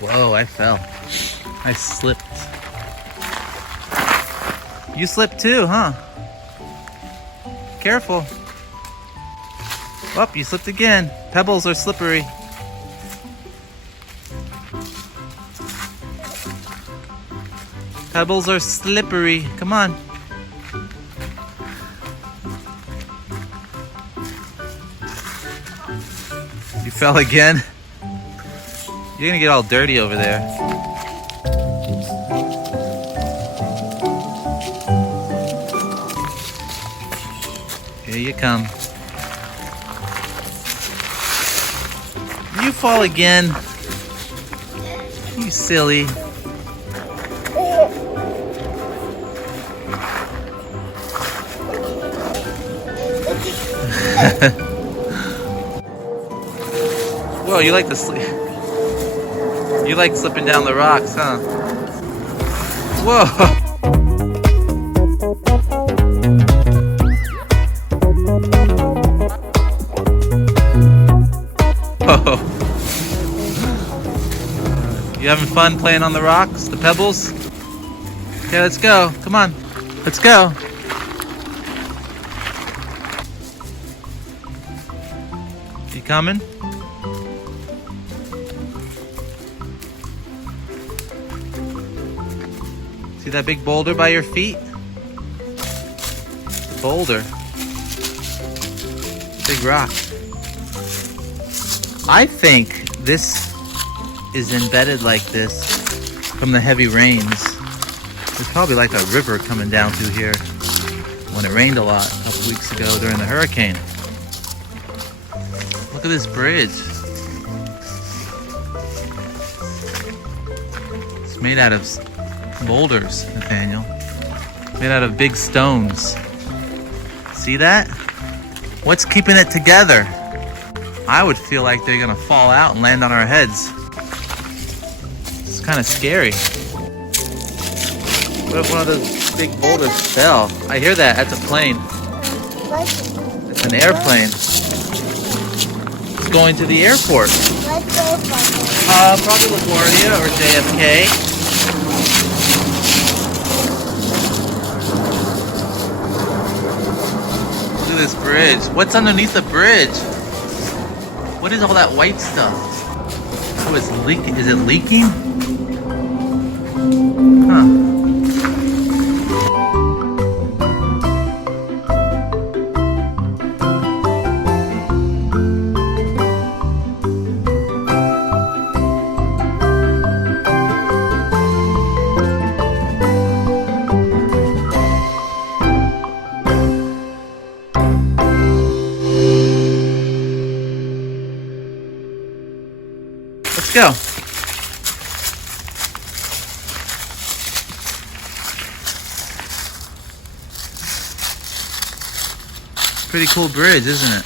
Whoa, I fell. I slipped. You slipped too, huh? Careful. Oh, you slipped again. Pebbles are slippery. Pebbles are slippery. Come on. You fell again? You're gonna get all dirty over there. Here you come. You fall again. You silly. Whoa, you like to sleep. You like slipping down the rocks, huh? Whoa! Oh. You having fun playing on the rocks, the pebbles? Okay, let's go. Come on. Let's go. You coming? See that big boulder by your feet? It's a boulder. Big rock. I think this is embedded like this from the heavy rains. There's probably like a river coming down through here when it rained a lot a couple weeks ago during the hurricane. Look at this bridge. It's made out of boulders, Nathaniel. Made out of big stones. See that? What's keeping it together? I would feel like they're gonna fall out and land on our heads. It's kind of scary. What if one of those big boulders fell? I hear that. That's a plane. It's an airplane. It's going to the airport. Probably LaGuardia or JFK. Look at this bridge. What's underneath the bridge? What is all that white stuff? Oh, it's leaking. Is it leaking? Huh. Let's go. Pretty cool bridge, isn't it?